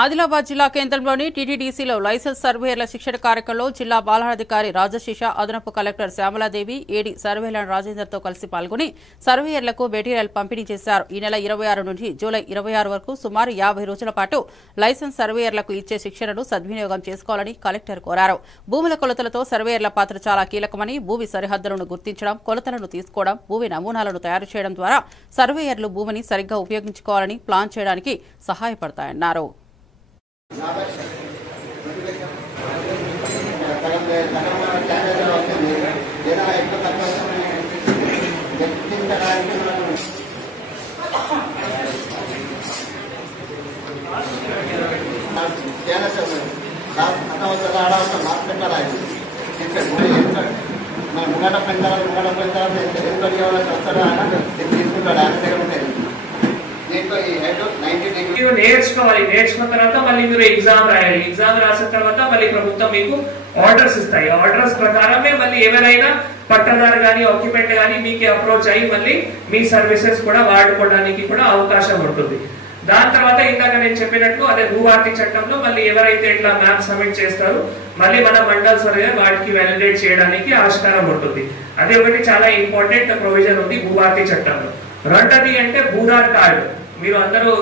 ఆదిలాబాద్ జిల్లా కేంద్రంలోని టీటీడీసీలో లైసెన్స్ సర్వేయర్ల శిక్షణ కార్యక్రమంలో జిల్లా బాలాధికారి రాజశేష, అదనపు కలెక్టర్ శ్యామలాదేవి, ఏడీ సర్వేలన్ రాజేందర్తో కలిసి పాల్గొని సర్వేయర్లకు మెటీరియల్ పంపిణీ చేశారు. ఈ నెల 26 నుంచి జూలై 26 వరకు సుమారు 50 రోజుల పాటు లైసెన్స్ సర్వేయర్లకు ఇచ్చే శిక్షణను సద్వినియోగం చేసుకోవాలని కలెక్టర్ కోరారు. భూముల కొలతలతో సర్వేయర్ల పాత్ర చాలా కీలకమని, భూమి సరిహద్దులను గుర్తించడం, కొలతలను తీసుకోవడం, భూమి నమూనాలను తయారు చేయడం ద్వారా సర్వేయర్లు భూమిని సరిగ్గా ఉపయోగించుకోవాలని ప్లాన్ చేయడానికి సహాయపడతాయన్నారు. నేర్చుకున్న తర్వాత మళ్ళీ మీరు ఎగ్జామ్ రాయాలి. ఎగ్జామ్ రాసిన తర్వాత మళ్ళీ ప్రభుత్వం మీకు ఆర్డర్స్ ఇస్తాయి. ఆర్డర్స్ ప్రకారమే మళ్ళీ ఎవరైనా పట్టదారు గానీ ఆక్యుపెంట్ గానీ మీకు అప్రోచ్ అయ్యి మళ్ళీ మీ సర్వీసెస్ కూడా వాడుకోవడానికి కూడా అవకాశం ఉంటుంది. దాని తర్వాత ఇందాక నేను చెప్పినట్టు అదే భూభారతి చట్టంలో మళ్ళీ ఎవరైతే ఇట్లా మ్యాప్ సబ్మిట్ చేస్తారో మళ్ళీ మన మండల్ సర్వేయర్ వాటికి వ్యాలిడేట్ చేయడానికి ఆస్కారం ఉంటుంది. అదే ఒకటి చాలా ఇంపార్టెంట్ ప్రొవిజన్ ఉంది భూభారతి చట్టంలో. రెండోది అంటే భూదార్ కార్డు. మీరు అందరూ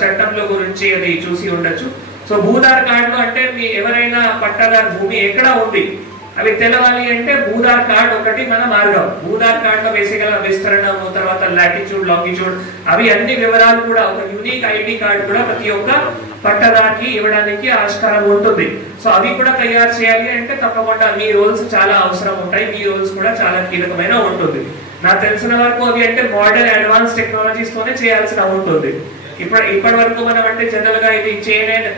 చట్టంలో గురించి అది చూసి ఉండొచ్చు. సో భూదార్ కార్డులో అంటే మీ ఎవరైనా పట్టాదారు భూమి ఎక్కడ ఉంది అవి తెలవాలి అంటే భూదార్ కార్డు ఒకటి మన మార్గం. భూదార్ కార్డులో బేసికల్ విస్తరణం, తర్వాత లాటిట్యూడ్, లాంగిట్యూడ్ అవి అన్ని వివరాలు కూడా ఒక యూనిక్ ఐడి కార్డు కూడా ప్రతి ఒక్క పట్టదారికి ఇవ్వడానికి ఆస్కారం ఉంటుంది. సో అవి కూడా తయారు చేయాలి అంటే తప్పకుండా మీ రోల్స్ చాలా అవసరం ఉంటాయి. మీ రోల్స్ కూడా చాలా కీలకమైన ఉంటుంది. నాకు తెలిసిన వరకు అవి అంటే మోడర్న్ అడ్వాన్స్ టెక్నాలజీస్ తోనే చేయాల్సిన ఉంటుంది. ఇప్పటి వరకు మనం అంటే జనరల్ గా ఇది చైన్ అండ్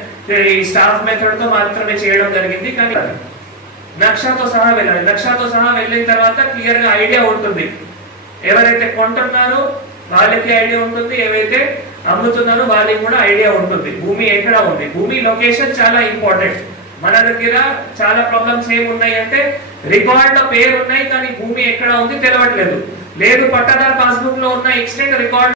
స్టాఫ్ మెథడ్ తో మాత్రమే చేయడం జరిగింది. కానీ నక్షాతో సహా వెళ్ళాలి. నక్షాతో సహా వెళ్ళిన తర్వాత క్లియర్ గా ఐడియా ఉంటుంది. ఎవరైతే కొంటున్నారో వాళ్ళకి ఐడియా ఉంటుంది, ఏవైతే అమ్ముతున్నారో వాళ్ళకి కూడా ఐడియా ఉంటుంది భూమి ఎక్కడ ఉంది. భూమి లొకేషన్ చాలా ఇంపార్టెంట్. మన దగ్గర చాలా ప్రాబ్లమ్స్ ఏమున్నాయి అంటే రికార్డ్ లో పేరు ఉన్నాయి కానీ భూమి ఎక్కడ ఉంది తెలవట్లేదు. లేదు పట్టాదారు పాస్బుక్ లో ఉన్న ఎక్స్టెంట్ రికార్డ్